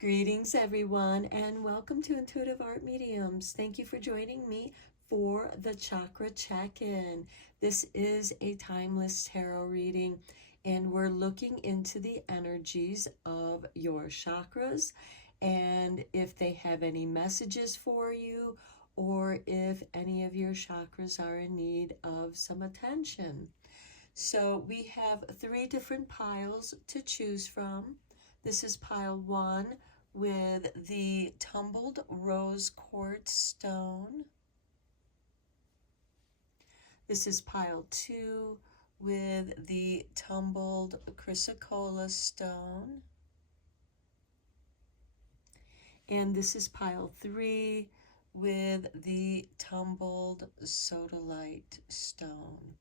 Greetings, everyone, and welcome to Intuitive Art Mediums. Thank you for joining me for the Chakra Check-In. This is a timeless tarot reading, and we're looking into the energies of your chakras and if they have any messages for you or if any of your chakras are in need of some attention. So we have 3 different piles to choose from. This is pile 1 with the tumbled rose quartz stone. This is pile 2 with the tumbled chrysocolla stone. And this is pile 3 with the tumbled sodalite stone.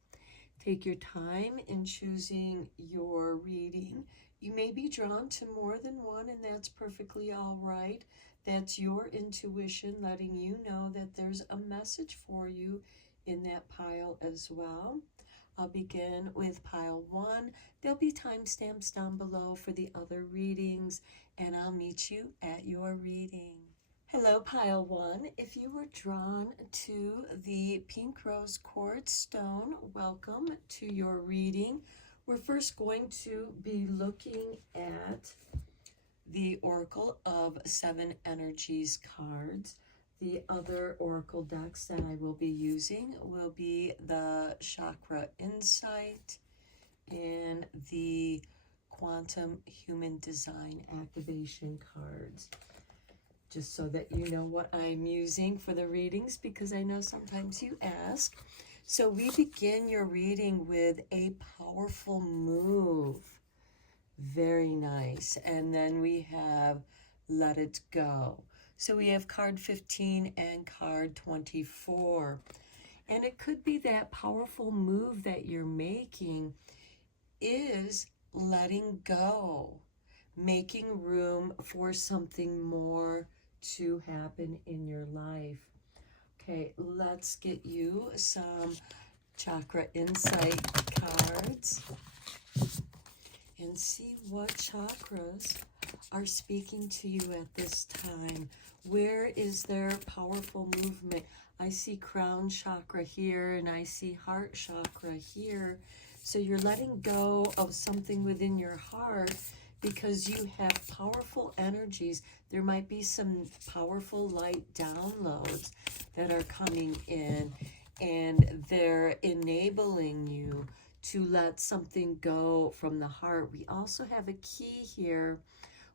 Take your time in choosing your reading. You may be drawn to more than one, and that's perfectly all right. That's your intuition letting you know that there's a message for you in that pile as well. I'll begin with pile 1. There'll be timestamps down below for the other readings, and I'll meet you at your reading. Hello, pile 1. If you were drawn to the pink rose quartz stone, welcome to your reading. We're first going to be looking at the Oracle of 7 Energies cards. The other Oracle decks that I will be using will be the Chakra Insight and the Quantum Human Design Activation cards. Just so that you know what I'm using for the readings, because I know sometimes you ask. So we begin your reading with a powerful move. Very nice. And then we have Let It Go. So we have card 15 and card 24. And it could be that powerful move that you're making is letting go, making room for something more to happen in your life. Okay, let's get you some Chakra Insight cards and see what chakras are speaking to you at this time. Where is their powerful movement? I see crown chakra here, and I see heart chakra here. So you're letting go of something within your heart because you have powerful energies. There might be some powerful light downloads that are coming in, and they're enabling you to let something go from the heart. We also have a key here,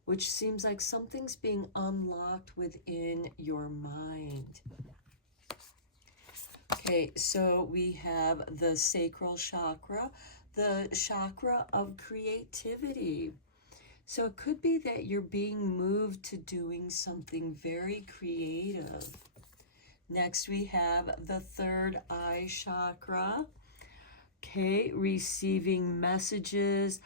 which seems like something's being unlocked within your mind. Okay, so we have the sacral chakra, the chakra of creativity. So it could be that you're being moved to doing something very creative. Next, we have the third eye chakra. Okay, receiving messages,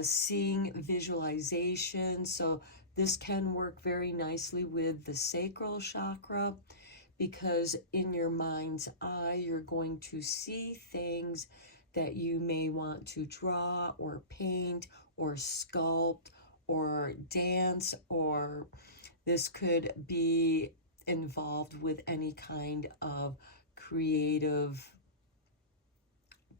seeing visualization. So this can work very nicely with the sacral chakra, because in your mind's eye, you're going to see things that you may want to draw or paint or sculpt or dance, or this could be involved with any kind of creative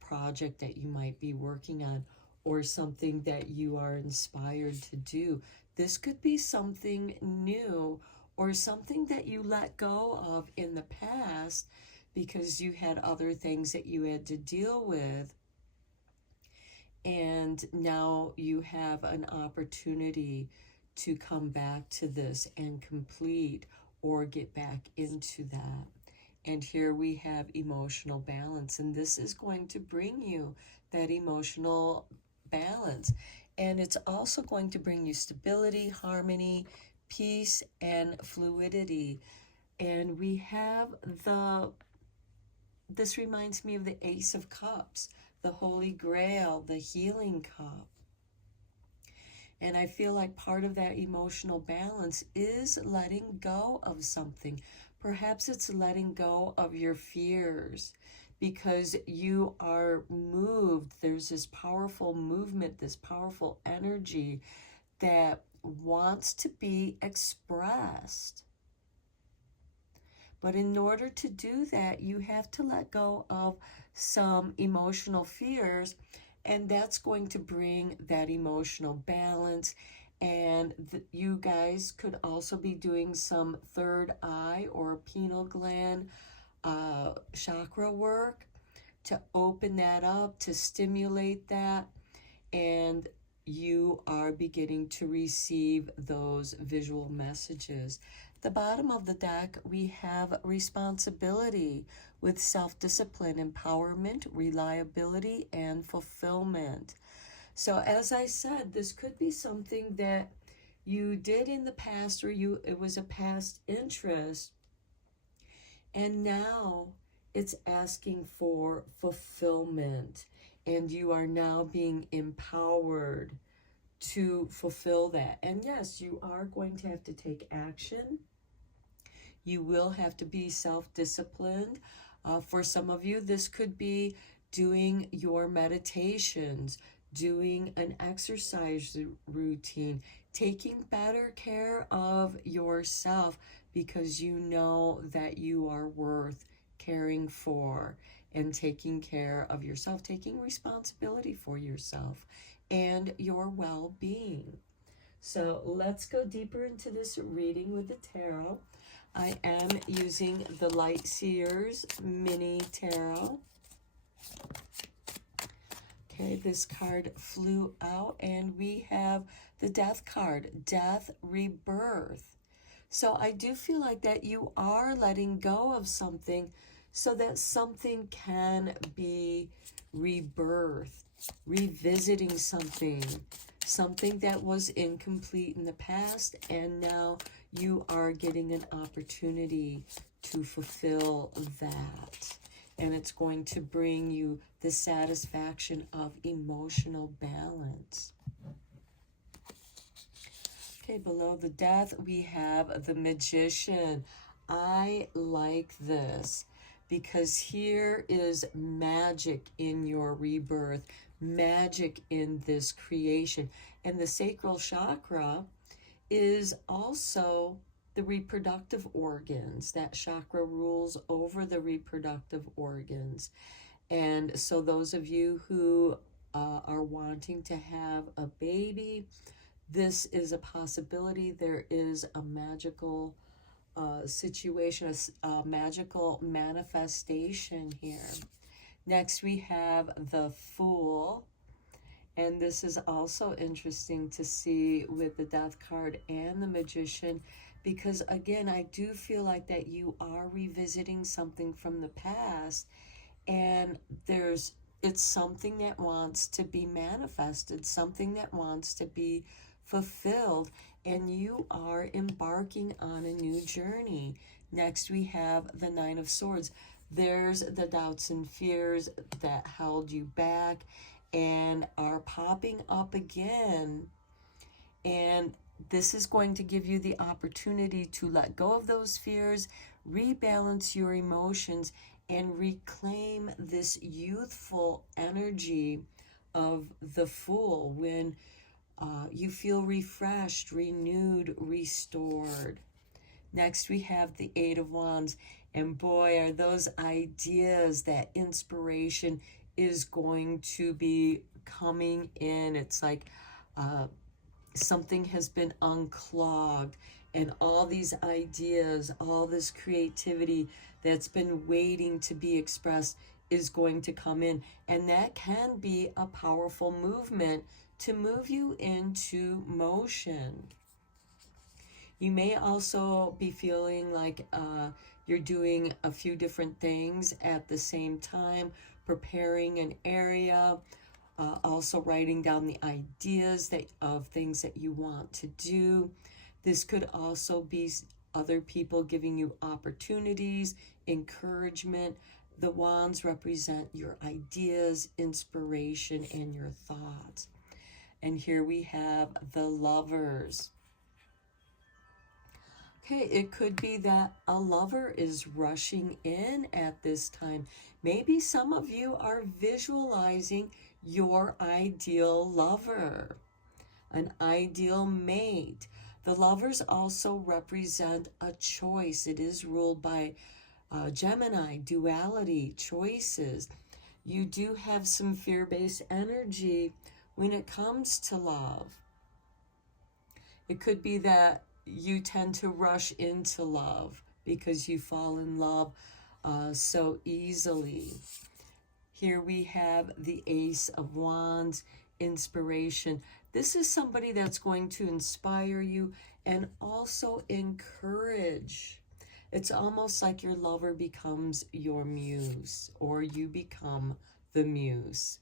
project that you might be working on or something that you are inspired to do. This could be something new or something that you let go of in the past because you had other things that you had to deal with, and now you have an opportunity to come back to this and complete or get back into that. And here we have emotional balance, and this is going to bring you that emotional balance. And it's also going to bring you stability, harmony, peace, and fluidity. And we have this reminds me of the Ace of Cups, the Holy Grail, the healing cup. And I feel like part of that emotional balance is letting go of something. Perhaps it's letting go of your fears because you are moved. There's this powerful movement, this powerful energy that wants to be expressed. But in order to do that, you have to let go of some emotional fears, and that's going to bring that emotional balance. And you guys could also be doing some third eye or pineal gland chakra work to open that up, to stimulate that, and you are beginning to receive those visual messages. The bottom of the deck, we have responsibility with self-discipline, empowerment, reliability, and fulfillment. So as I said, this could be something that you did in the past, or it was a past interest, and now it's asking for fulfillment, and you are now being empowered to fulfill that. And yes, you are going to have to take action. You will have to be self-disciplined. For some of you, this could be doing your meditations, doing an exercise routine, taking better care of yourself, because you know that you are worth caring for, and taking care of yourself, taking responsibility for yourself and your well-being. So let's go deeper into this reading with the tarot. I am using the Light Seers Mini Tarot. Okay, this card flew out, and we have the Death card, Death, Rebirth. So I do feel like that you are letting go of something so that something can be rebirthed, revisiting something that was incomplete in the past, and now you are getting an opportunity to fulfill that. And it's going to bring you the satisfaction of emotional balance. Okay, below the Death, we have the Magician. I like this because here is magic in your rebirth, magic in this creation. And the sacral chakra is also the reproductive organs. That chakra rules over the reproductive organs. And so those of you who are wanting to have a baby, this is a possibility. There is a magical situation, a magical manifestation here. Next, we have the Fool. And this is also interesting to see with the Death card and the Magician, because again, I do feel like that you are revisiting something from the past, and it's something that wants to be manifested, something that wants to be fulfilled, and you are embarking on a new journey. Next, we have the Nine of Swords. There's the doubts and fears that held you back and are popping up again. And this is going to give you the opportunity to let go of those fears, rebalance your emotions, and reclaim this youthful energy of the Fool when you feel refreshed, renewed, restored. Next, we have the Eight of Wands. And boy, are those ideas, that inspiration is going to be coming in. It's like something has been unclogged, and all these ideas, all this creativity that's been waiting to be expressed is going to come in. And that can be a powerful movement to move you into motion. You may also be feeling like you're doing a few different things at the same time, preparing an area, also writing down the ideas of things that you want to do. This could also be other people giving you opportunities, encouragement. The wands represent your ideas, inspiration, and your thoughts. And here we have the Lovers. Okay, it could be that a lover is rushing in at this time. Maybe some of you are visualizing your ideal lover. an ideal mate. The lovers also represent a choice. It is ruled by Gemini, duality, choices. You do have some fear-based energy when it comes to love. It could be that you tend to rush into love because you fall in love so easily. Here we have the Ace of Wands, inspiration. This is somebody that's going to inspire you and also encourage. It's almost like your lover becomes your muse, or you become the muse.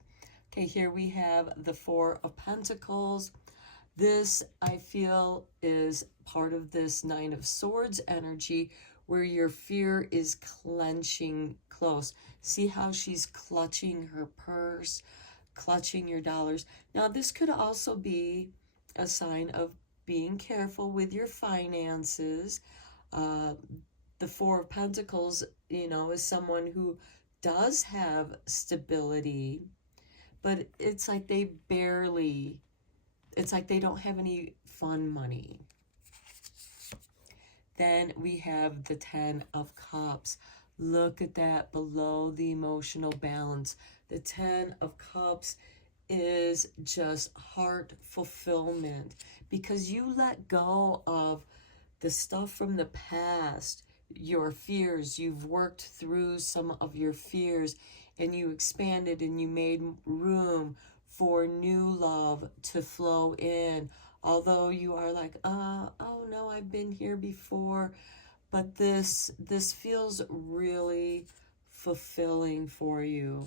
Okay, here we have the Four of Pentacles. This, I feel, is part of this Nine of Swords energy, where your fear is clenching close. See how she's clutching her purse, clutching your dollars. Now, this could also be a sign of being careful with your finances. The Four of Pentacles, you know, is someone who does have stability, but it's like they don't have any fun money. Then we have the Ten of Cups. Look at that, below the emotional balance. The Ten of Cups is just heart fulfillment, because you let go of the stuff from the past, your fears. You've worked through some of your fears, and you expanded and you made room for new love to flow in. Although you are like, oh no, I've been here before, but this feels really fulfilling for you.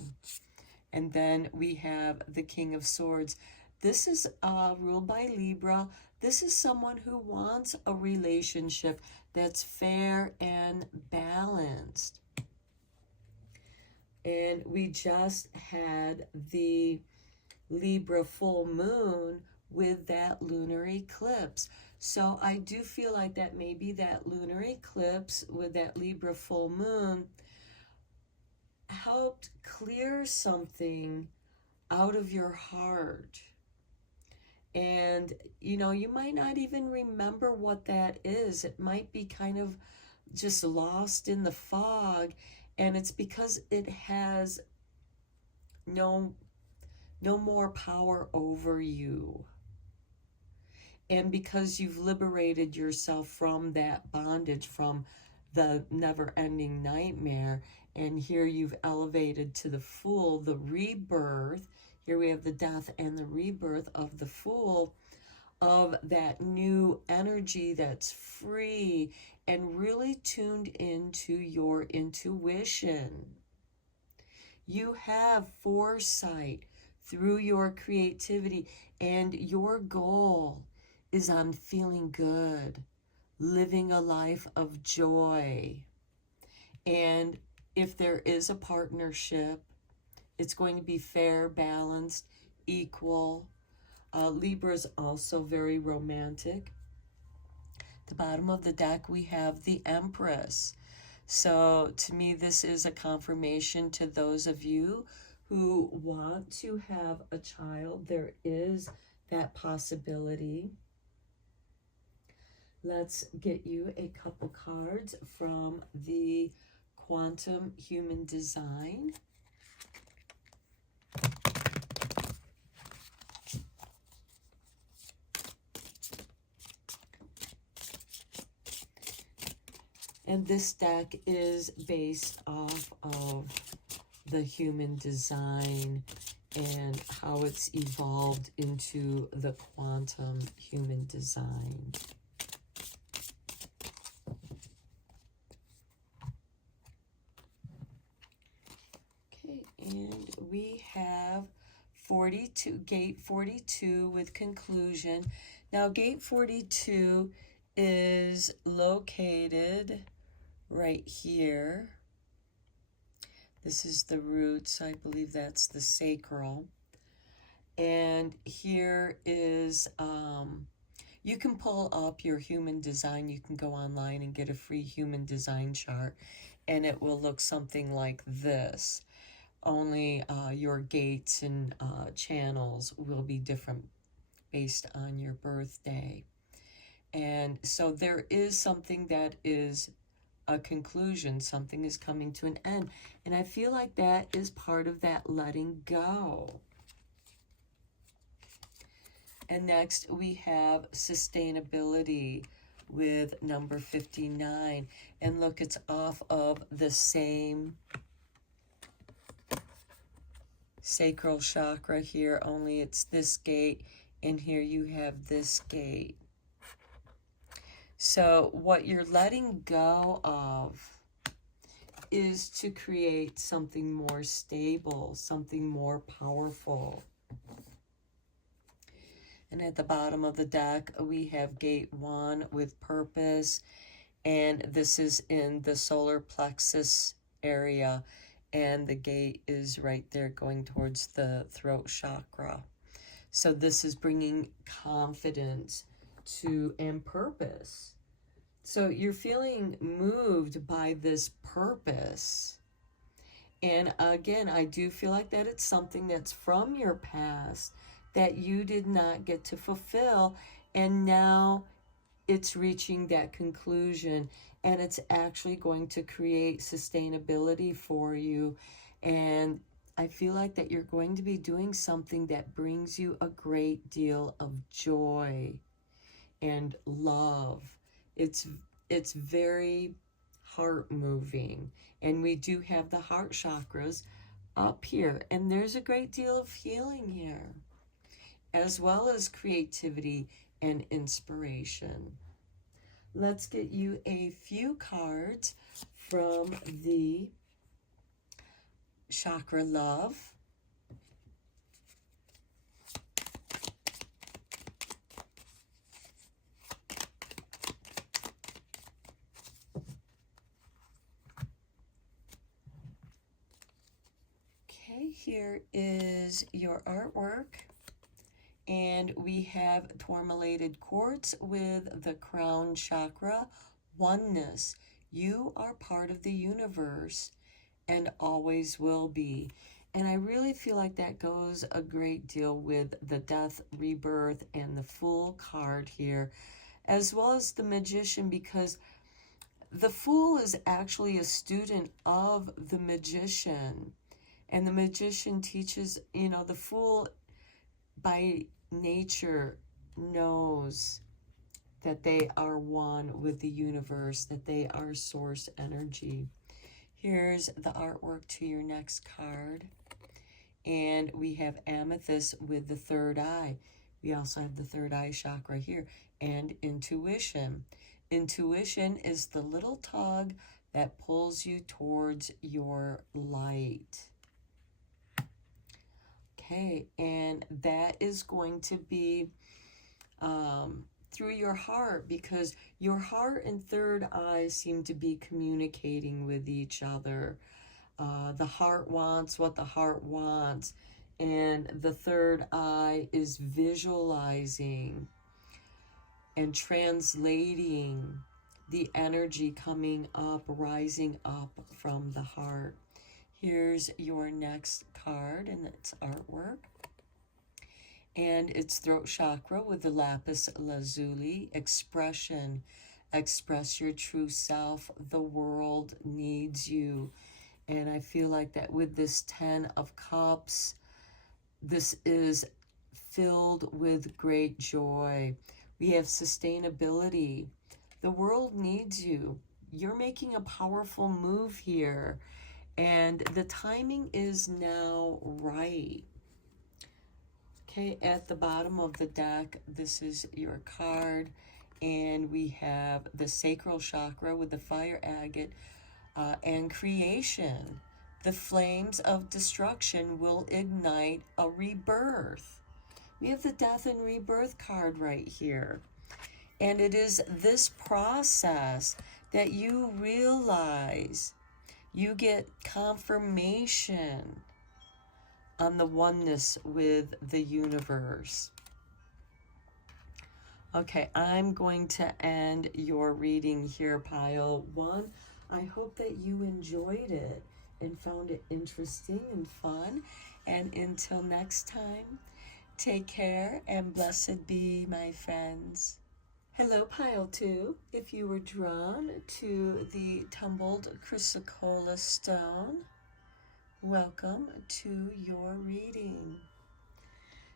And then we have the King of Swords. This is ruled by Libra. This is someone who wants a relationship that's fair and balanced. And we just had the Libra full moon with that lunar eclipse. So I do feel like that maybe that lunar eclipse with that Libra full moon helped clear something out of your heart. And, you know, you might not even remember what that is. It might be kind of just lost in the fog. And it's because it has no more power over you. And because you've liberated yourself from that bondage, from the never-ending nightmare, and here you've elevated to the Fool, the rebirth. Here we have the death and the rebirth of the Fool, of that new energy that's free and really tuned into your intuition. You have foresight through your creativity, and your goal is on feeling good, living a life of joy. And if there is a partnership, it's going to be fair, balanced, equal. Libra is also very romantic. At the bottom of the deck, we have the Empress. So to me, this is a confirmation to those of you who want to have a child. There is that possibility. Let's get you a couple cards from the Quantum Human Design. And this deck is based off of the human design and how it's evolved into the quantum human design. Okay, and we have 42, gate 42 with conclusion. Now, gate 42 is located right here. This is the root, so I believe that's the sacral. And here is, you can pull up your human design. You can go online and get a free human design chart, and it will look something like this. Only your gates and channels will be different based on your birthday. And so there is something that is a conclusion, something is coming to an end. And I feel like that is part of that letting go. And next we have sustainability with number 59. And look, it's off of the same sacral chakra here, only it's this gate, and here you have this gate. So what you're letting go of is to create something more stable, something more powerful. And at the bottom of the deck, we have gate 1 with purpose, and this is in the solar plexus area, and the gate is right there going towards the throat chakra. So this is bringing confidence to and purpose. So you're feeling moved by this purpose. And again, I do feel like that it's something that's from your past that you did not get to fulfill, and now it's reaching that conclusion, and it's actually going to create sustainability for you. And I feel like that you're going to be doing something that brings you a great deal of joy and love. It's very heart moving, and we do have the heart chakras up here, and there's a great deal of healing here, as well as creativity and inspiration. Let's get you a few cards from the Chakra Love. Okay, here is your artwork. And we have tourmalated quartz with the crown chakra, oneness. You are part of the universe and always will be. And I really feel like that goes a great deal with the death, rebirth, and the Fool card here, as well as the Magician, because the Fool is actually a student of the Magician. And the Magician teaches, the Fool by nature knows that they are one with the universe, that they are source energy. Here's the artwork to your next card. And we have amethyst with the third eye. We also have the third eye chakra here. And intuition. Intuition is the little tug that pulls you towards your light. Okay, and that is going to be through your heart, because your heart and third eye seem to be communicating with each other. The heart wants what the heart wants, and the third eye is visualizing and translating the energy coming up, rising up from the heart. Here's your next card, and it's artwork. And it's throat chakra with the lapis lazuli. Expression. Express your true self. The world needs you. And I feel like that with this 10 of Cups, this is filled with great joy. We have sustainability. The world needs you. You're making a powerful move here. And the timing is now right. Okay, at the bottom of the deck, this is your card. And we have the sacral chakra with the fire agate and creation. The flames of destruction will ignite a rebirth. We have the death and rebirth card right here. And it is this process that you realize. You get confirmation on the oneness with the universe. Okay, I'm going to end your reading here, pile 1. I hope that you enjoyed it and found it interesting and fun. And until next time, Take care and blessed be, my friends. Hello, Pile 2. If you were drawn to the tumbled chrysocolla stone, welcome to your reading.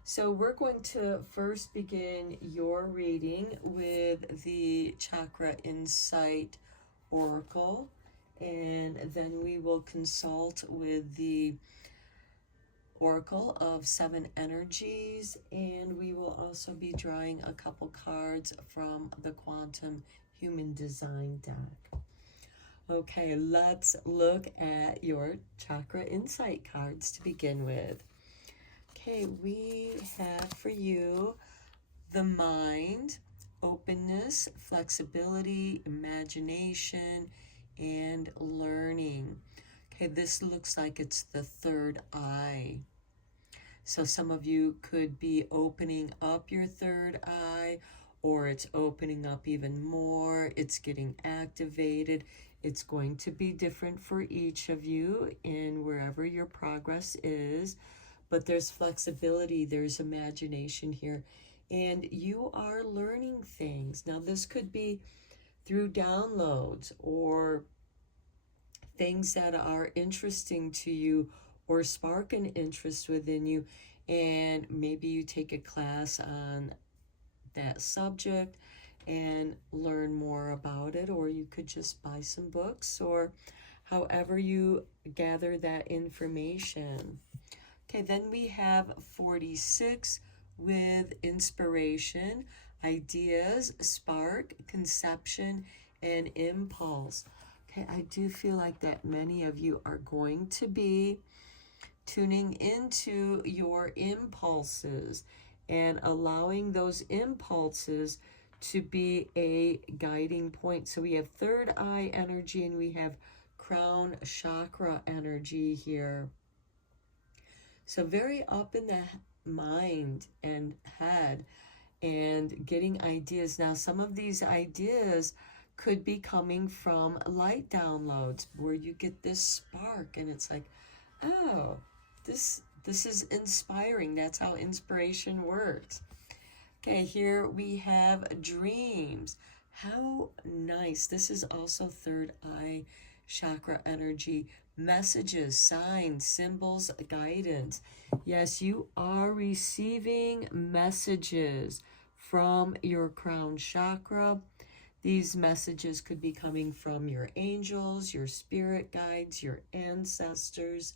So we're going to first begin your reading with the Chakra Insight Oracle, and then we will consult with the Oracle of 7 energies, and we will also be drawing a couple cards from the Quantum Human Design deck. Okay, let's look at your Chakra Insight cards to begin with. Okay, we have for you the mind, openness, flexibility, imagination, and learning. Okay, this looks like it's the third eye. So some of you could be opening up your third eye, or it's opening up even more. It's getting activated. It's going to be different for each of you in wherever your progress is. But there's flexibility, there's imagination here, and you are learning things. Now, this could be through downloads or things that are interesting to you or spark an interest within you, and maybe you take a class on that subject and learn more about it, or you could just buy some books, or however you gather that information. Okay, then we have 46 with inspiration, ideas, spark, conception, and impulse. Okay, I do feel like that many of you are going to be tuning into your impulses and allowing those impulses to be a guiding point. So we have third eye energy and we have crown chakra energy here. So very up in the mind and head and getting ideas. Now, some of these ideas could be coming from light downloads where you get this spark and it's like, oh, this is inspiring. That's how inspiration works. Okay, here we have dreams. How nice. This is also third eye chakra energy. Messages, signs, symbols, guidance. Yes, you are receiving messages from your crown chakra. These messages could be coming from your angels, your spirit guides, your ancestors,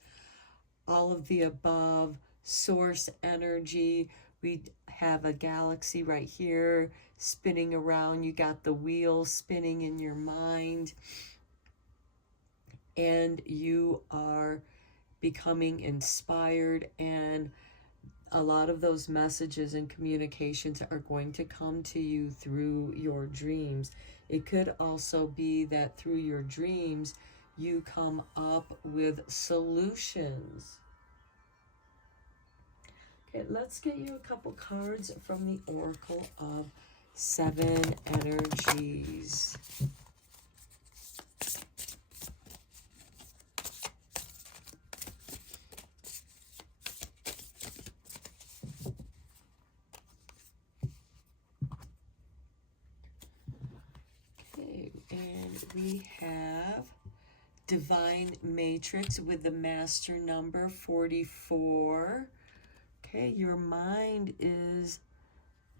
all of the above, source energy. We have a galaxy right here spinning around. You got the wheel spinning in your mind, and you are becoming inspired, and a lot of those messages and communications are going to come to you through your dreams. It could also be that through your dreams you come up with solutions. Okay, let's get you a couple cards from the Oracle of 7 energies. And we have Divine Matrix with the master number 44. Okay, your mind is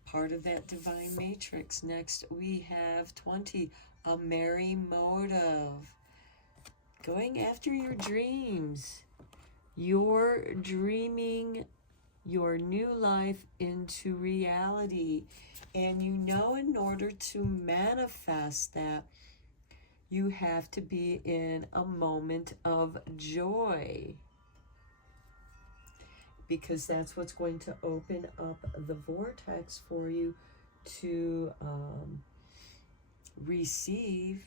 part of that divine matrix. Next, we have 20, a merry motive. Going after your dreams. You're dreaming your new life into reality. And you know, in order to manifest that, you have to be in a moment of joy, because that's what's going to open up the vortex for you to receive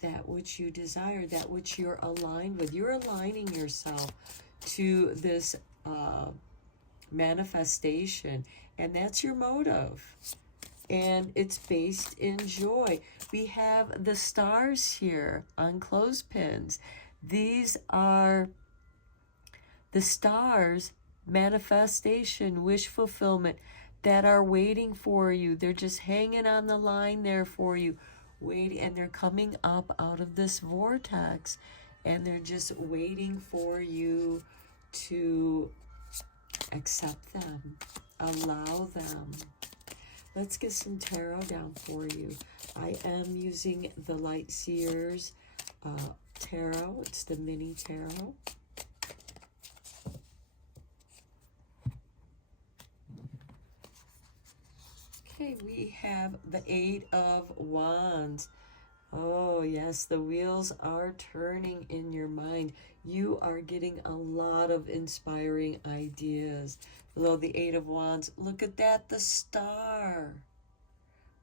that which you desire, that which you're aligned with. You're aligning yourself to this manifestation, and that's your motive. And it's based in joy. We have the stars here on clothespins. These are the stars manifestation, wish fulfillment that are waiting for you. They're just hanging on the line there for you, waiting, and they're coming up out of this vortex, and they're just waiting for you to accept them, allow them. Let's get some tarot down for you. I am using the Light Seers tarot. It's the mini tarot. Okay, we have the Eight of Wands. Oh, yes, the wheels are turning in your mind. You are getting a lot of inspiring ideas. Below the Eight of Wands, look at that, the Star.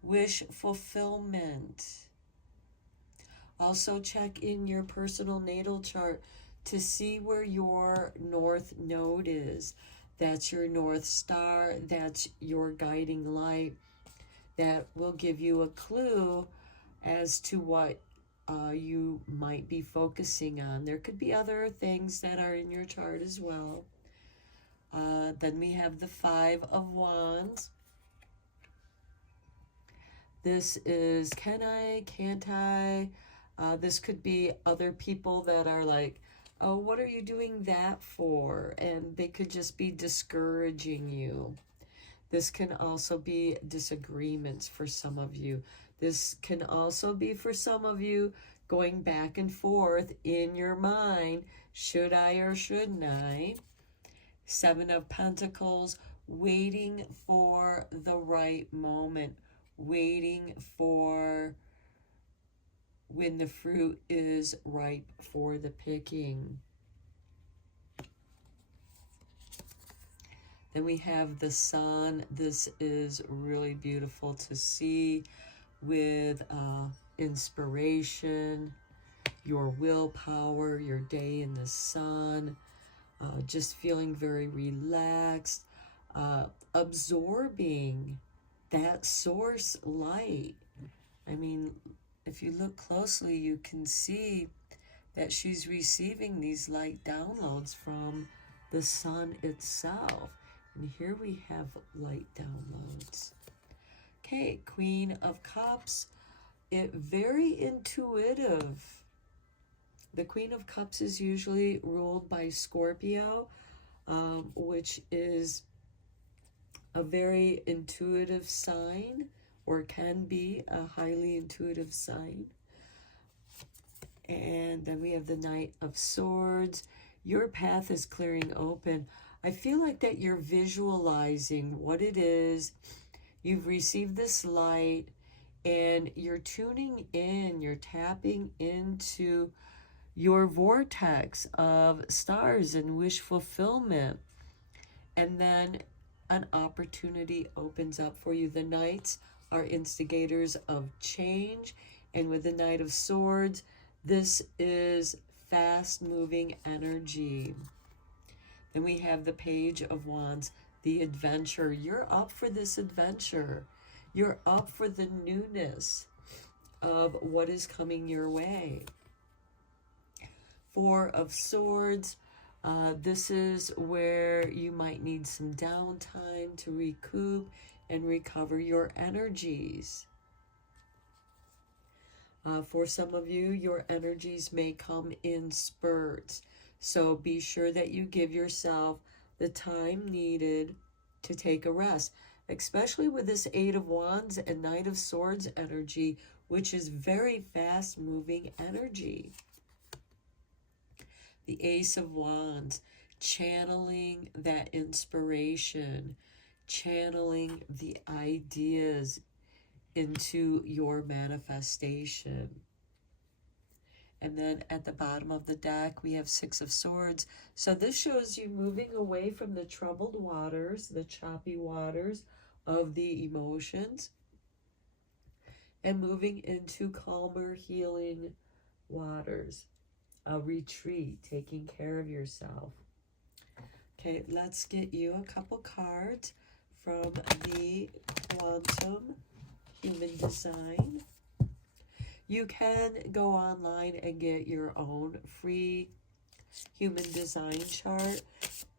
Wish fulfillment. Also check in your personal natal chart to see where your North Node is. That's your North Star. That's your guiding light. That will give you a clue as to what you might be focusing on. There could be other things that are in your chart as well. Then we have the Five of Wands. This is can I, can't I? This could be other people that are like, oh, what are you doing that for? And they could just be discouraging you. This can also be disagreements for some of you. This can also be for some of you going back and forth in your mind. Should I or shouldn't I? Seven of Pentacles, waiting for the right moment, waiting for when the fruit is ripe for the picking. Then we have the Sun. This is really beautiful to see with inspiration, your willpower, your day in the sun, just feeling very relaxed, absorbing that source light. I mean, if you look closely, you can see that she's receiving these light downloads from the sun itself. And here we have light downloads. Okay, Queen of Cups. Very intuitive. The Queen of Cups is usually ruled by Scorpio, which is a very intuitive sign, or can be a highly intuitive sign. And then we have the Knight of Swords. Your path is clearing open. I feel like that you're visualizing what it is. You've received this light and you're tuning in, you're tapping into your vortex of stars and wish fulfillment. And then an opportunity opens up for you. The Knights are instigators of change. And with the Knight of Swords, this is fast-moving energy. Then we have the Page of Wands, the adventure. You're up for this adventure. You're up for the newness of what is coming your way. Four of Swords. This is where you might need some downtime to recoup and recover your energies. For some of you, your energies may come in spurts. So be sure that you give yourself the time needed to take a rest, especially with this Eight of Wands and Knight of Swords energy, which is very fast-moving energy. The Ace of Wands, channeling that inspiration, channeling the ideas into your manifestation. And then at the bottom of the deck, we have Six of Swords. So this shows you moving away from the troubled waters, the choppy waters of the emotions, and moving into calmer, healing waters. A retreat, taking care of yourself. Okay, let's get you a couple cards from the Quantum Human Design. You can go online and get your own free human design chart.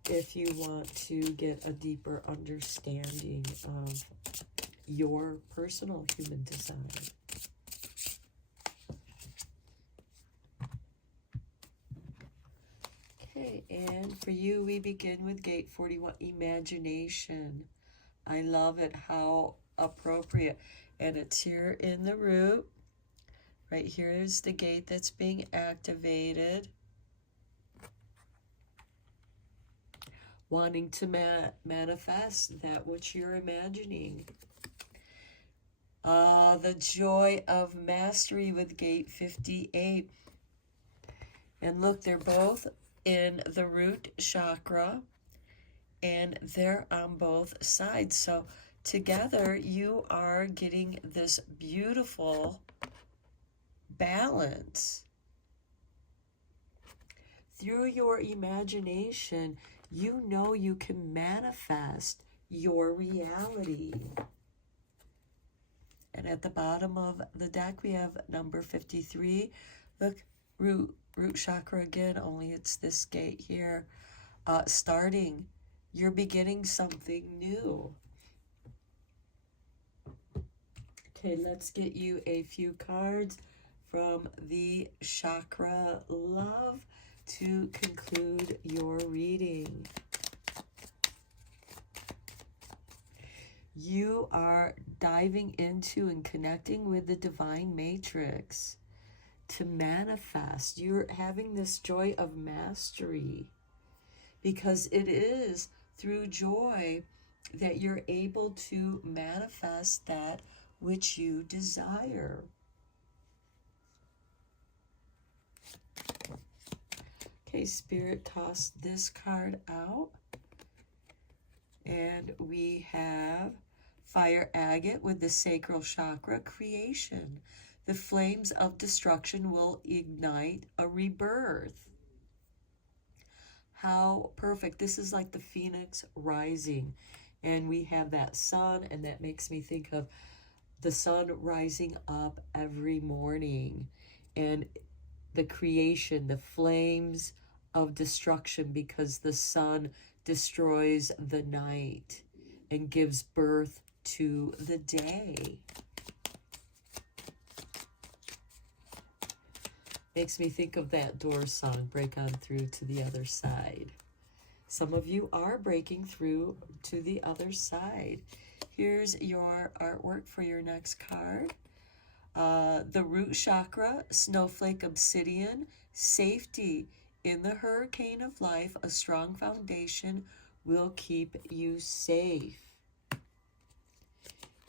if you want to get a deeper understanding of your personal human design. Okay, and for you, we begin with gate 41, imagination. I love it, how appropriate. And it's here in the root. Right here is the gate that's being activated. Wanting to manifest that which you're imagining. The joy of mastery with gate 58. And look, they're both in the root chakra, and they're on both sides. So together you are getting this beautiful balance. Through your imagination, you know you can manifest your reality. And at the bottom of the deck, we have number 53. Look, root chakra again, only it's this gate here. Starting, you're beginning something new. Okay, let's get you a few cards from the Chakra Love to conclude your reading. You are diving into and connecting with the divine matrix to manifest. You're having this joy of mastery, because it is through joy that you're able to manifest that which you desire. Okay, Spirit, toss this card out. And we have fire agate with the sacral chakra, creation. The flames of destruction will ignite a rebirth. How perfect. This is like the phoenix rising. And we have that sun, and that makes me think of the sun rising up every morning. And the creation, the flames of destruction, because the sun destroys the night and gives birth to the day. Makes me think of that Doors song, Break On Through to the Other Side. Some of you are breaking through to the other side. Here's your artwork for your next card. The root chakra, snowflake obsidian, safety. In the hurricane of life, a strong foundation will keep you safe.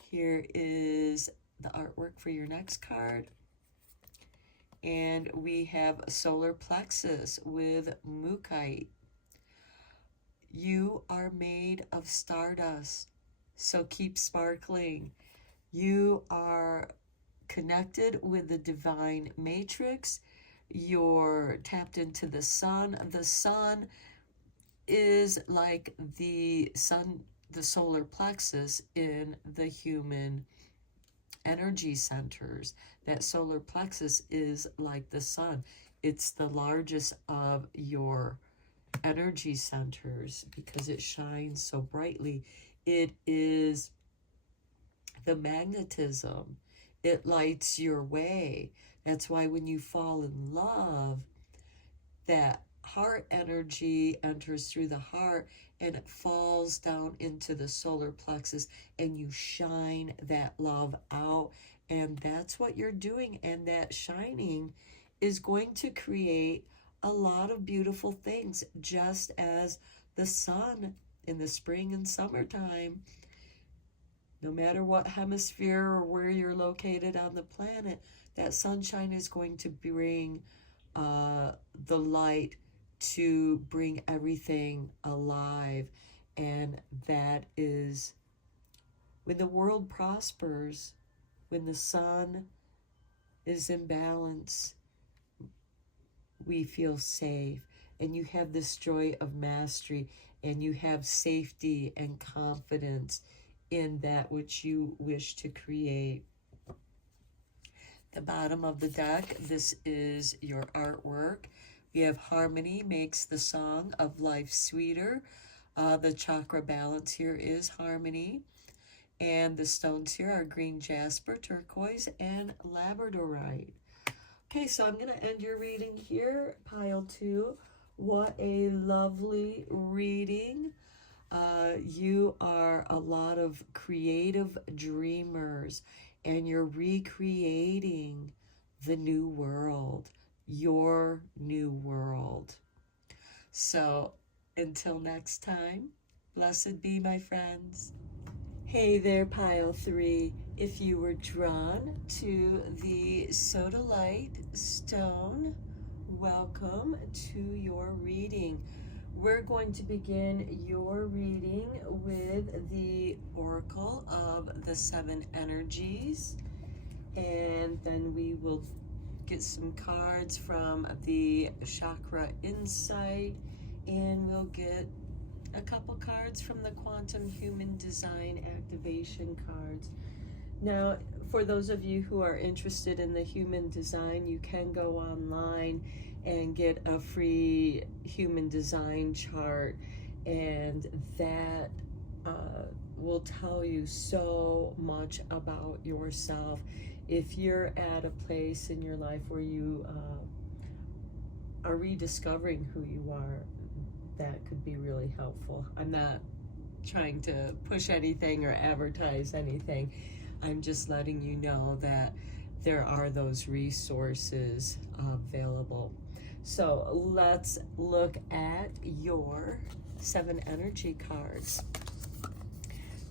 Here is the artwork for your next card. And we have solar plexus with mookaite. You are made of stardust, so keep sparkling. You are connected with the divine matrix. You're tapped into the sun. The sun is like the sun, the solar plexus in the human energy centers. That solar plexus is like the sun. It's the largest of your energy centers because it shines so brightly. It is the magnetism. It lights your way. That's why when you fall in love, that heart energy enters through the heart and it falls down into the solar plexus, and you shine that love out. And that's what you're doing. And that shining is going to create a lot of beautiful things, just as the sun in the spring and summertime. No matter what hemisphere or where you're located on the planet, that sunshine is going to bring the light to bring everything alive. And that is when the world prospers, when the sun is in balance, we feel safe. And you have this joy of mastery, and you have safety and confidence in that which you wish to create. The bottom of the deck, this is your artwork We have harmony makes the song of life sweeter. The chakra balance here is harmony. And the stones here are green jasper, turquoise, and labradorite. Okay, so I'm going to end your reading here, pile 2. What a lovely reading. You are a lot of creative dreamers, and you're recreating the new world, your new world. So until next time, blessed be, my friends. Hey there, pile 3. If you were drawn to the sodalite stone, welcome to your reading. We're going to begin your reading with the Oracle of the 7 Energies, and then we will get some cards from the Chakra Insight, and we'll get a couple cards from the Quantum Human Design Activation cards. Now, for those of you who are interested in the human design, you can go online and get a free human design chart, and that will tell you so much about yourself. If you're at a place in your life where you are rediscovering who you are, that could be really helpful. I'm not trying to push anything or advertise anything. I'm just letting you know that there are those resources available. So let's look at your 7 energy cards.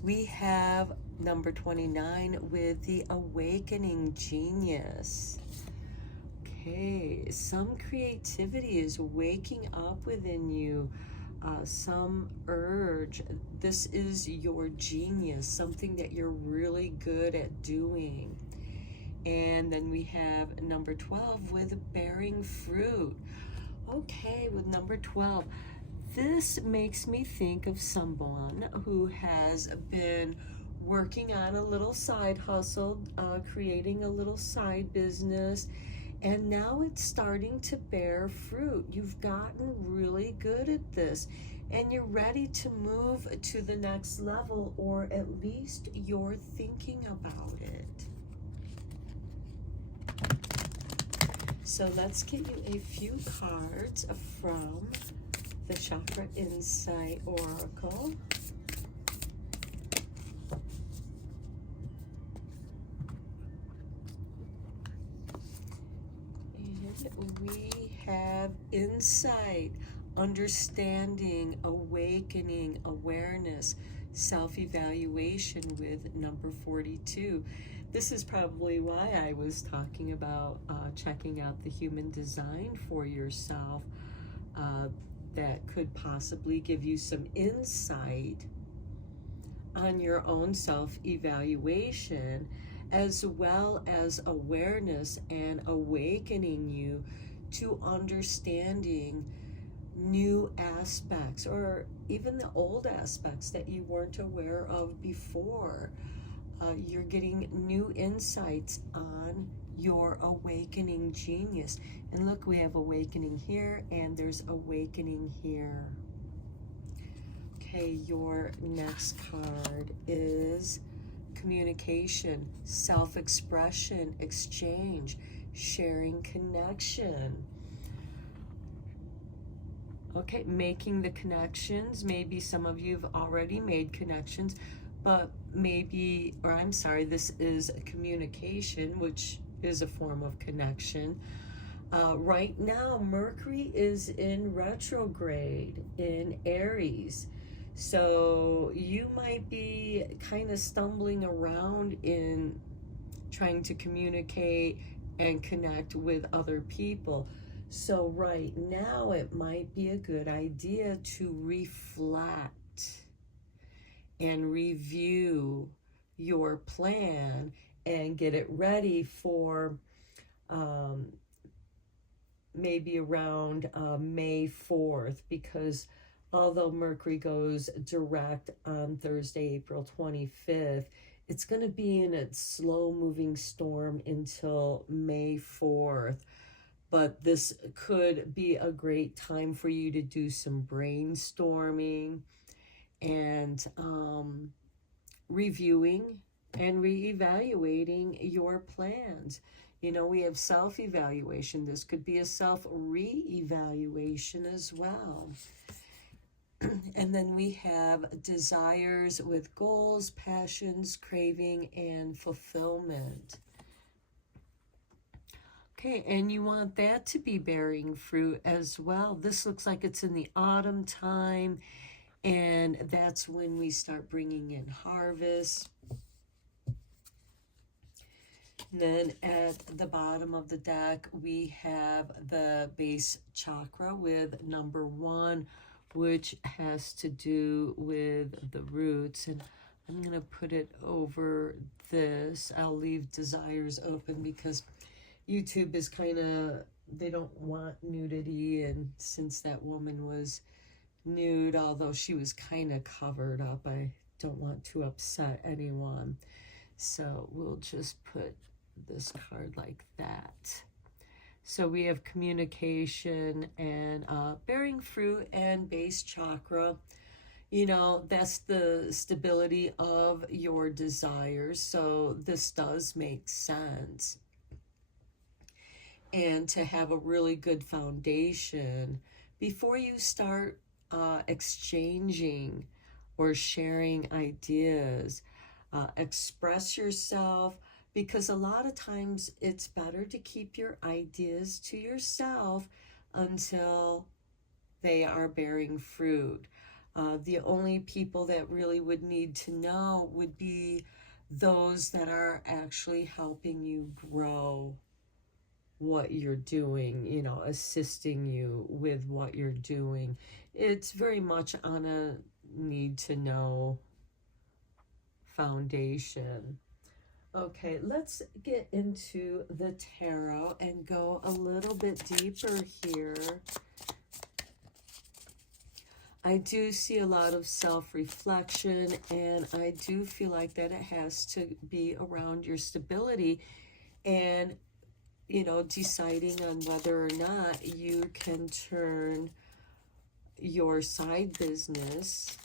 We have number 29 with the Awakening Genius. Okay, some creativity is waking up within you, some urge. This is your genius, something that you're really good at doing. And then we have number 12 with bearing fruit. Okay, with number 12, this makes me think of someone who has been working on a little side hustle, creating a little side business, and now it's starting to bear fruit. You've gotten really good at this, and you're ready to move to the next level, or at least you're thinking about it. So let's get you a few cards from the Chakra Insight Oracle. And we have insight, understanding, awakening, awareness, self-evaluation with number 42. This is probably why I was talking about checking out the human design for yourself. That could possibly give you some insight on your own self-evaluation, as well as awareness and awakening you to understanding new aspects, or even the old aspects that you weren't aware of before. You're getting new insights on your awakening genius. And look, we have awakening here, and there's awakening here. Okay, your next card is communication, self-expression, exchange, sharing, connection. Okay, making the connections. Maybe some of you have already made connections, but maybe, or I'm sorry, this is a communication, which is a form of connection. Right now, Mercury is in retrograde in Aries. So you might be kind of stumbling around in trying to communicate and connect with other people. So right now, it might be a good idea to reflect and review your plan and get it ready for maybe around May 4th, because although Mercury goes direct on Thursday, April 25th, it's going to be in a slow moving storm until May 4th. but this could be a great time for you to do some brainstorming and reviewing and reevaluating your plans. You know, we have self-evaluation. This could be a self-re-evaluation as well. And then we have desires with goals, passions, craving, and fulfillment. Okay, and you want that to be bearing fruit as well. This looks like it's in the autumn time, and that's when we start bringing in harvest. And then at the bottom of the deck, we have the base chakra with number 1, which has to do with the roots. And I'm going to put it over this. I'll leave desires open because YouTube is kind of, they don't want nudity. And since that woman was nude, although she was kind of covered up, I don't want to upset anyone. So we'll just put this card like that. So we have communication and bearing fruit and base chakra. You know, that's the stability of your desires. So this does make sense. And to have a really good foundation before you start exchanging or sharing ideas. Express yourself, because a lot of times it's better to keep your ideas to yourself until they are bearing fruit. The only people that really would need to know would be those that are actually helping you grow what you're doing, you know, assisting you with what you're doing. It's very much on a need to know foundation. Okay, let's get into the tarot and go a little bit deeper here. I do see a lot of self-reflection, and I do feel like that it has to be around your stability and, you know, deciding on whether or not you can turn your side business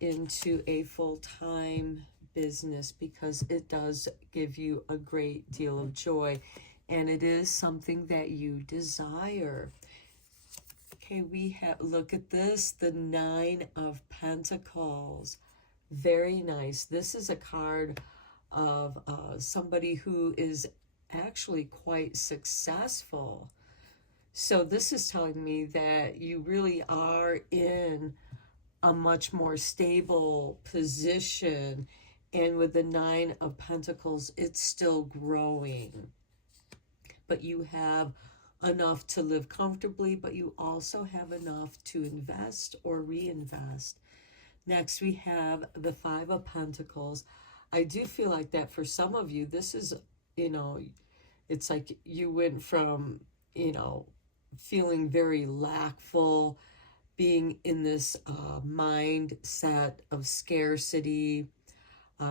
into a full-time business, because it does give you a great deal of joy and it is something that you desire. Okay, we have, look at this, the 9 of Pentacles. Very nice. This is a card of somebody who is actually quite successful. So this is telling me that you really are in a much more stable position. And with the 9 of Pentacles, it's still growing. But you have enough to live comfortably, but you also have enough to invest or reinvest. Next, we have the 5 of Pentacles. I do feel like that for some of you, this is, you know, it's like you went from, you know, feeling very lackful, being in this mindset of scarcity,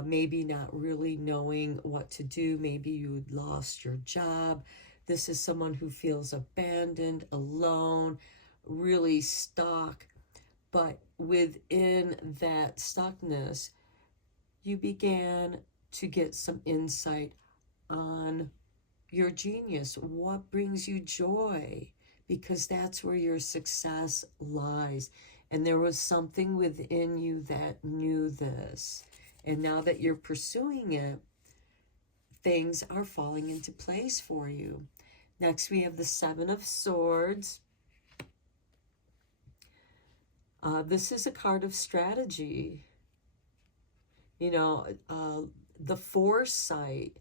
maybe not really knowing what to do. Maybe you lost your job. This is someone who feels abandoned, alone, really stuck. But within that stuckness, you began to get some insight on your genius. What brings you joy? Because that's where your success lies. And there was something within you that knew this. And now that you're pursuing it, things are falling into place for you. Next, we have the 7 of Swords. This is a card of strategy. You know, the foresight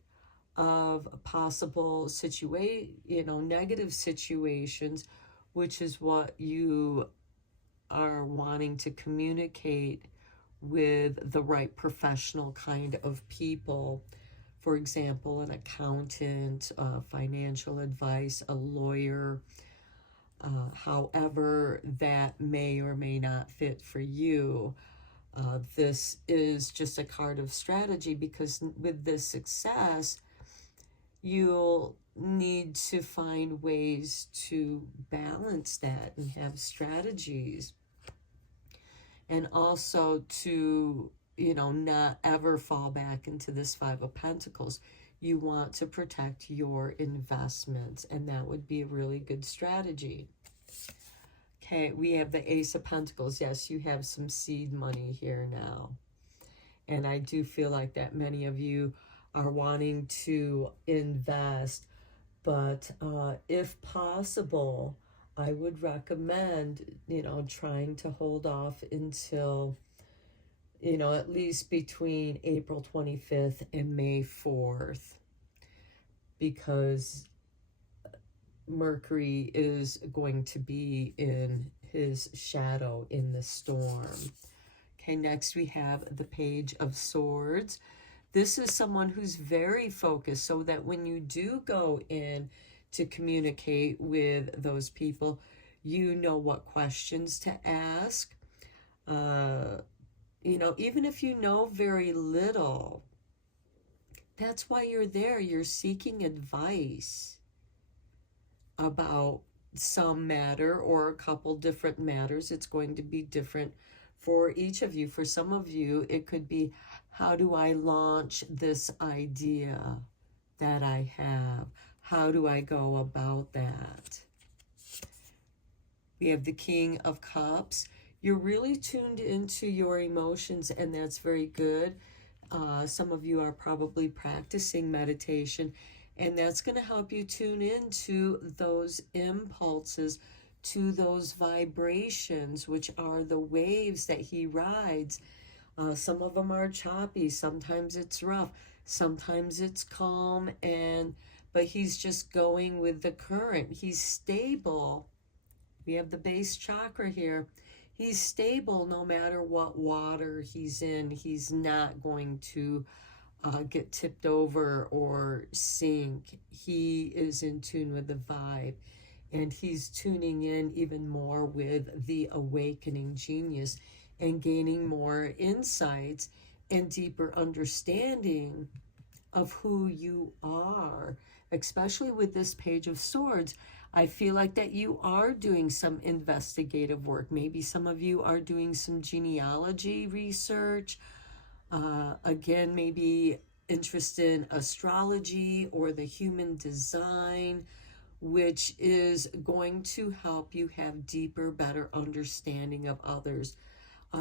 of possible negative situations, which is what you are wanting to communicate with the right professional kind of people. For example, an accountant, financial advice, a lawyer, however that may or may not fit for you. This is just a card of strategy, because with this success, you'll need to find ways to balance that and have strategies, and also to, you know, not ever fall back into this Five of Pentacles. You want to protect your investments, and that would be a really good strategy. Okay, we have the Ace of Pentacles. Yes, you have some seed money here now. And I do feel like that many of you are wanting to invest, but if possible, I would recommend, you know, trying to hold off until, you know, at least between April 25th and May 4th, because Mercury is going to be in his shadow in the storm. Okay, next we have the Page of Swords. This is someone who's very focused, so that when you do go in to communicate with those people, you know what questions to ask. You know, even if you know very little, that's why you're there. You're seeking advice about some matter or a couple different matters. It's going to be different for each of you. For some of you, it could be, how do I launch this idea that I have? How do I go about that? We have the King of Cups. You're really tuned into your emotions, and that's very good. Some of you are probably practicing meditation, and that's going to help you tune into those impulses, to those vibrations, which are the waves that he rides. Some of them are choppy, sometimes it's rough, sometimes it's calm, but he's just going with the current. He's stable. We have the base chakra here. He's stable no matter what water he's in. He's not going to get tipped over or sink. He is in tune with the vibe, and he's tuning in even more with the awakening genius and gaining more insights and deeper understanding of who you are, especially with this Page of Swords. I feel like that you are doing some investigative work. Maybe some of you are doing some genealogy research. Again, maybe interest in astrology or the human design, which is going to help you have deeper, better understanding of others.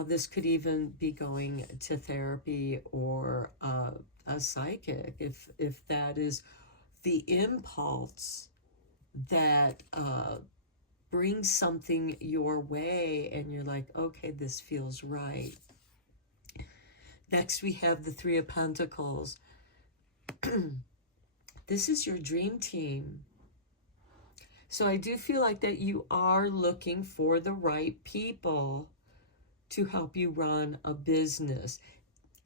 This could even be going to therapy or a psychic, if that is the impulse that brings something your way and you're like, okay, this feels right. Next, we have the Three of Pentacles. This is your dream team. So I do feel like that you are looking for the right people to help you run a business.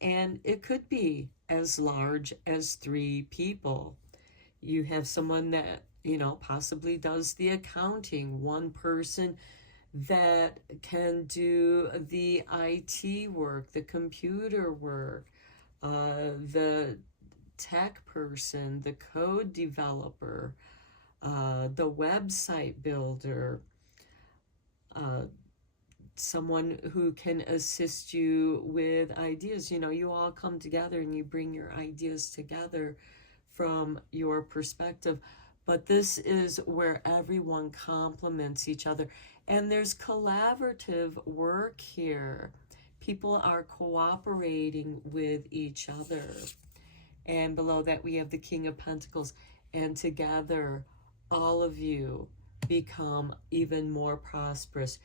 And it could be as large as 3 people. You have someone that, you know, possibly does the accounting, one person that can do the IT work, the computer work, the tech person, the code developer, the website builder, someone who can assist you with ideas. You know, you all come together and you bring your ideas together from your perspective. But this is where everyone complements each other. And there's collaborative work here. People are cooperating with each other. And below that, we have the King of Pentacles. And together, all of you become even more prosperous.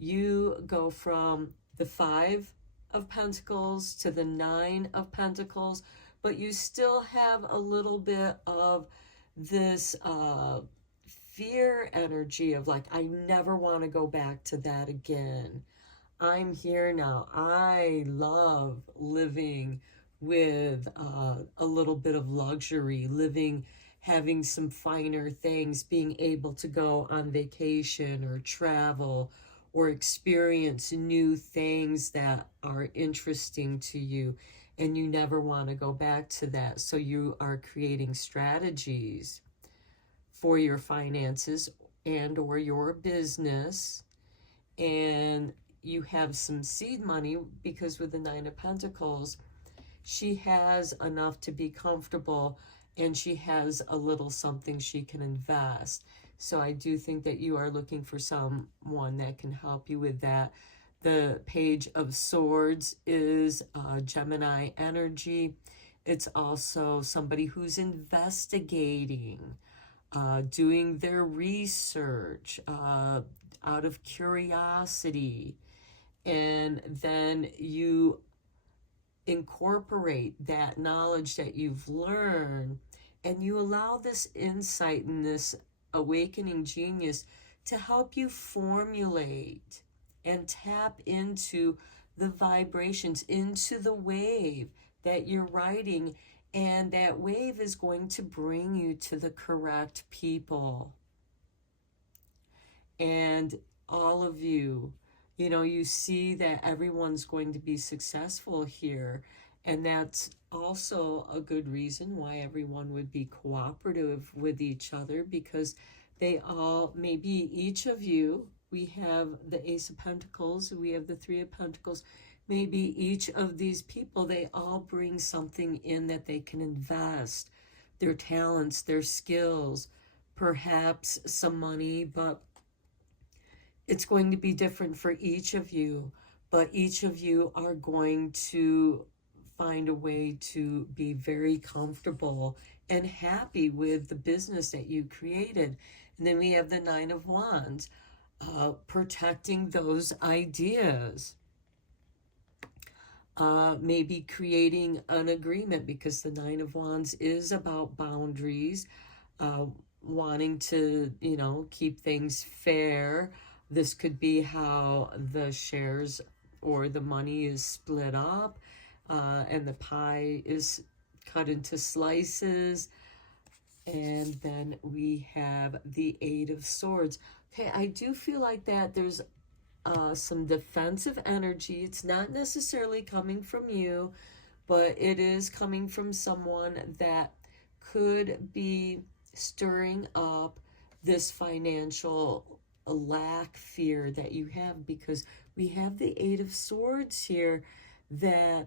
You go from the 5 of Pentacles to the 9 of Pentacles, but you still have a little bit of this fear energy of like, I never want to go back to that again. I'm here now. I love living with a little bit of luxury, having some finer things, being able to go on vacation or travel or experience new things that are interesting to you. and you never want to go back to that. So you are creating strategies for your finances and or your business, and you have some seed money, because with the Nine of Pentacles, she has enough to be comfortable, and she has a little something she can invest. So I do think that you are looking for someone that can help you with that. The Page of Swords is Gemini energy. It's also somebody who's investigating, doing their research out of curiosity, and then you incorporate that knowledge that you've learned, and you allow this insight and this awakening genius to help you formulate and tap into the vibrations, into the wave that you're riding, and that wave is going to bring you to the correct people. And all of you, you see that everyone's going to be successful here. And that's also a good reason why everyone would be cooperative with each other, because they all, maybe each of you, we have the Ace of Pentacles, we have the Three of Pentacles, maybe each of these people, they all bring something in that they can invest, their talents, their skills, perhaps some money, but it's going to be different for each of you. But each of you are going to find a way to be very comfortable and happy with the business that you created. And then we have the Nine of Wands, protecting those ideas. Maybe creating an agreement, because the Nine of Wands is about boundaries, wanting to, keep things fair. This could be how the shares or the money is split up, and the pie is cut into slices. And then we have the Eight of Swords. Okay, I do feel like that there's some defensive energy. It's not necessarily coming from you, but it is coming from someone that could be stirring up this financial lack fear that you have, because we have the Eight of Swords here that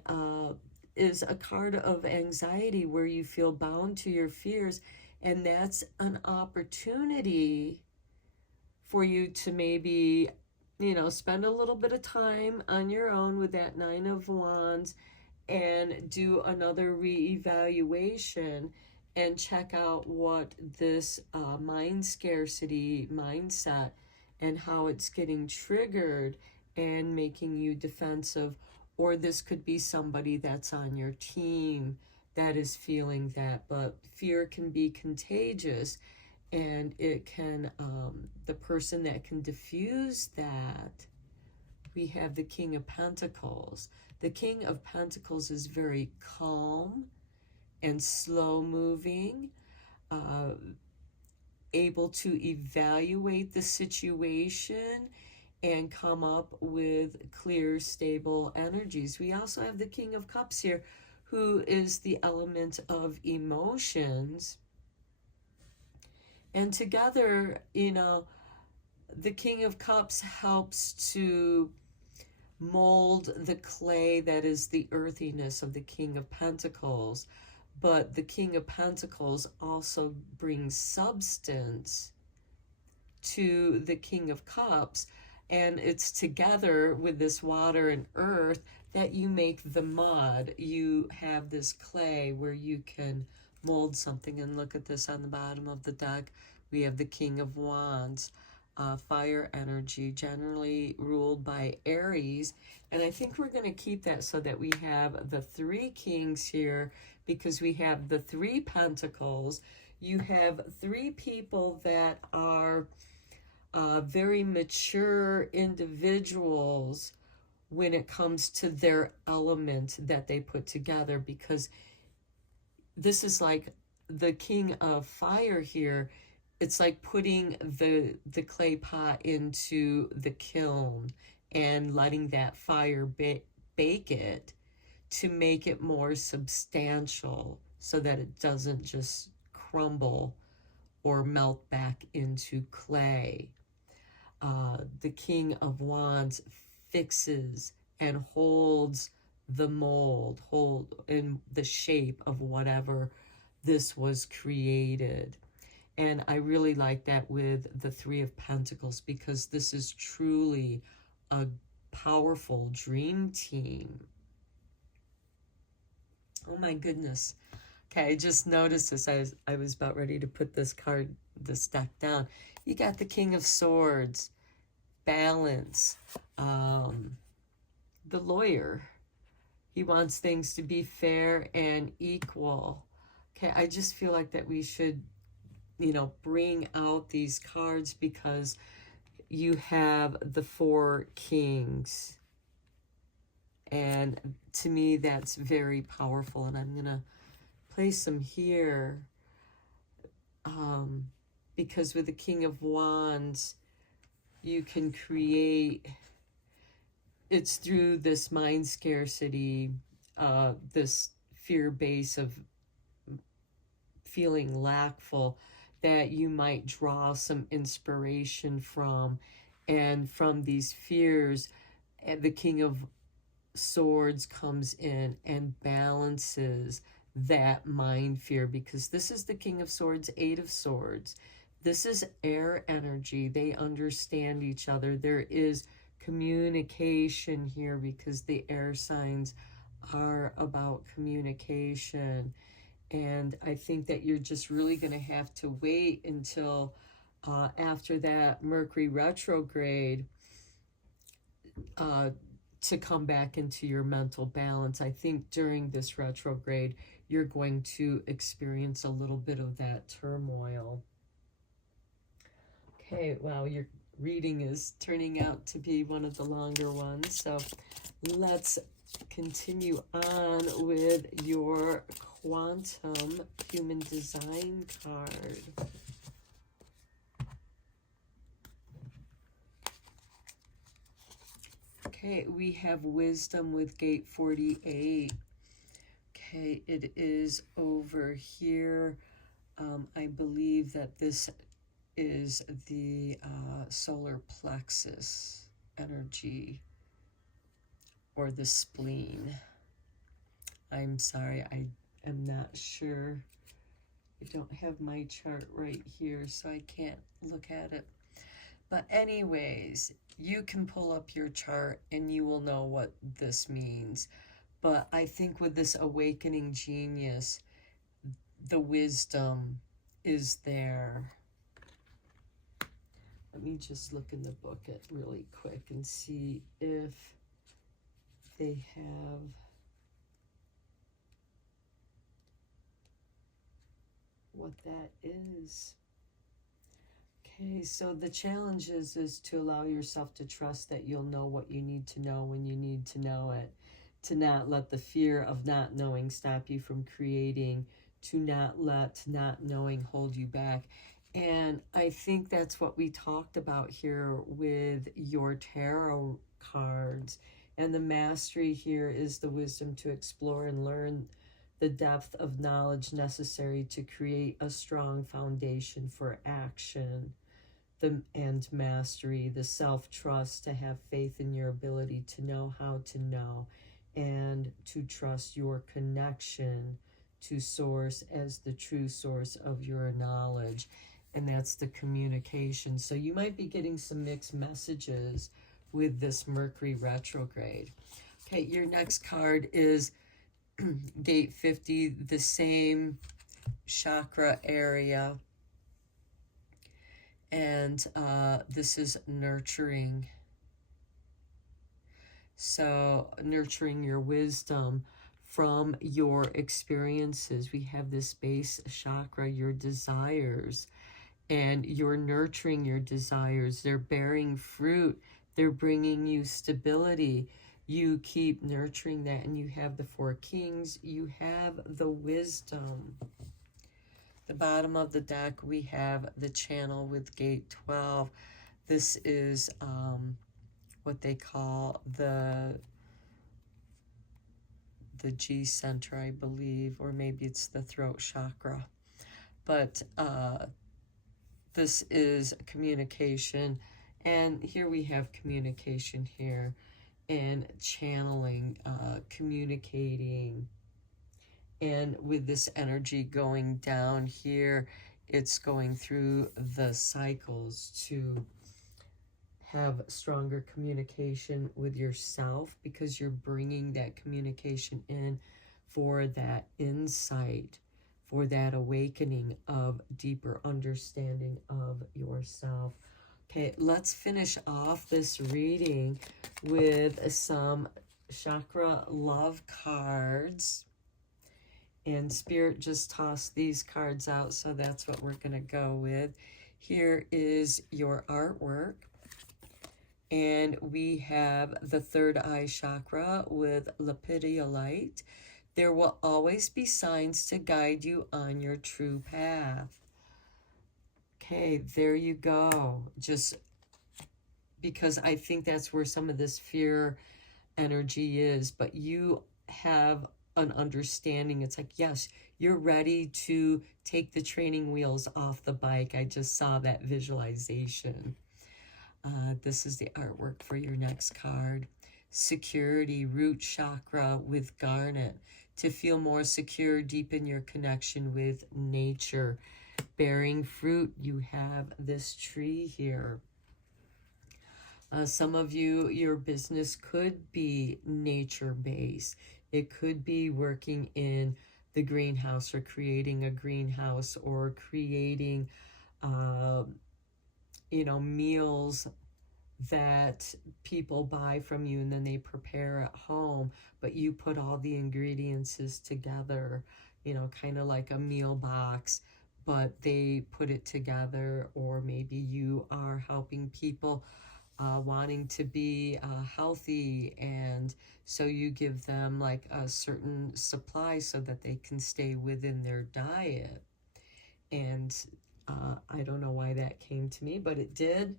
is a card of anxiety, where you feel bound to your fears, and that's an opportunity for you to maybe spend a little bit of time on your own with that Nine of Wands, and do another reevaluation and check out what this mind scarcity mindset and how it's getting triggered and making you defensive. Or this could be somebody that's on your team that is feeling that, but fear can be contagious, and it can, the person that can diffuse that, we have the King of Pentacles. The King of Pentacles is very calm and slow moving, able to evaluate the situation and come up with clear, stable energies. We also have the King of Cups here, who is the element of emotions. And together, the King of Cups helps to mold the clay that is the earthiness of the King of Pentacles. But the King of Pentacles also brings substance to the King of Cups. And it's together with this water and earth that you make the mud. You have this clay where you can mold something. And look at this on the bottom of the deck. We have the King of Wands, fire energy, generally ruled by Aries. And I think we're going to keep that so that we have the three kings here, because we have the Three Pentacles. You have three people that are very mature individuals when it comes to their element that they put together, because this is like the King of Fire here. It's like putting the clay pot into the kiln and letting that fire bake it to make it more substantial so that it doesn't just crumble or melt back into clay. The King of Wands fixes and holds the mold, hold in the shape of whatever this was created. And I really like that with the Three of Pentacles, because this is truly a powerful dream team. Oh my goodness. Okay, I just noticed this. I was about ready to put this deck down. You got the King of Swords, balance, the lawyer. He wants things to be fair and equal. Okay, I just feel like that we should, you know, bring out these cards, because you have the Four Kings. And to me, that's very powerful. And I'm going to place them here. Because with the King of Wands, you can create, it's through this mind scarcity, this fear base of feeling lackful, that you might draw some inspiration from. And from these fears, the King of Swords comes in and balances that mind fear, because this is the King of Swords, Eight of Swords. This is air energy. They understand each other. There is communication here, because the air signs are about communication. And I think that you're just really going to have to wait until after that Mercury retrograde to come back into your mental balance. I think during this retrograde, you're going to experience a little bit of that turmoil. Okay, wow, your reading is turning out to be one of the longer ones. So let's continue on with your Quantum Human Design card. Okay, we have Wisdom with Gate 48. Okay, it is over here. I believe that this is the solar plexus energy, or the spleen. I'm sorry, I am not sure. I don't have my chart right here, so I can't look at it. But anyways, you can pull up your chart and you will know what this means. But I think with this awakening genius, the wisdom is there. Let me just look in the book really quick and see if they have what that is. Okay, so the challenge is to allow yourself to trust that you'll know what you need to know when you need to know it. To not let the fear of not knowing stop you from creating. To not let not knowing hold you back. And I think that's what we talked about here with your tarot cards. And the mastery here is the wisdom to explore and learn the depth of knowledge necessary to create a strong foundation for action. And mastery, the self-trust to have faith in your ability to know how to know, and to trust your connection to source as the true source of your knowledge. And that's the communication. So you might be getting some mixed messages with this Mercury retrograde. Okay, your next card is Gate 50, the same chakra area. And this is nurturing. So nurturing your wisdom from your experiences. We have this base chakra, your desires, and you're nurturing your desires. They're bearing fruit. They're bringing you stability. You keep nurturing that, and you have the Four Kings. You have the wisdom. The bottom of the deck, we have the channel with Gate 12. This is what they call the the G center, I believe, or maybe it's the throat chakra. But this is communication, and here we have communication here, and channeling, communicating, and with this energy going down here, it's going through the cycles to have stronger communication with yourself, because you're bringing that communication in for that insight, for that awakening of deeper understanding of yourself. Okay, let's finish off this reading with some chakra love cards. And Spirit just tossed these cards out, so that's what we're going to go with. Here is your artwork. And we have the third eye chakra with lapidolite. There will always be signs to guide you on your true path. Okay, there you go. Just because I think that's where some of this fear energy is, but you have an understanding. It's like, yes, you're ready to take the training wheels off the bike. I just saw that visualization. This is the artwork for your next card. Security, root chakra with garnet. To feel more secure, deepen your connection with nature. Bearing fruit, you have this tree here. Some of you, your business could be nature-based. It could be working in the greenhouse, or creating a greenhouse, or creating, meals that people buy from you and then they prepare at home, but you put all the ingredients together, kind of like a meal box, but they put it together. Or maybe you are helping people wanting to be healthy, and so you give them like a certain supply so that they can stay within their diet. And I don't know why that came to me, but it did.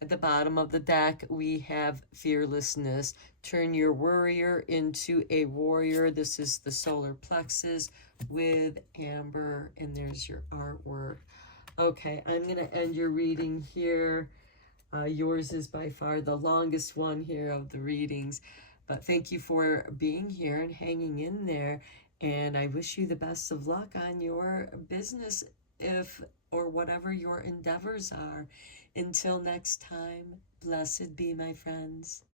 At the bottom of the deck, we have fearlessness. Turn your worrier into a warrior. This is the solar plexus with amber, and there's your artwork. Okay, I'm going to end your reading here. Yours is by far the longest one here of the readings. But thank you for being here and hanging in there. And I wish you the best of luck on your business, or whatever your endeavors are. Until next time, blessed be, my friends.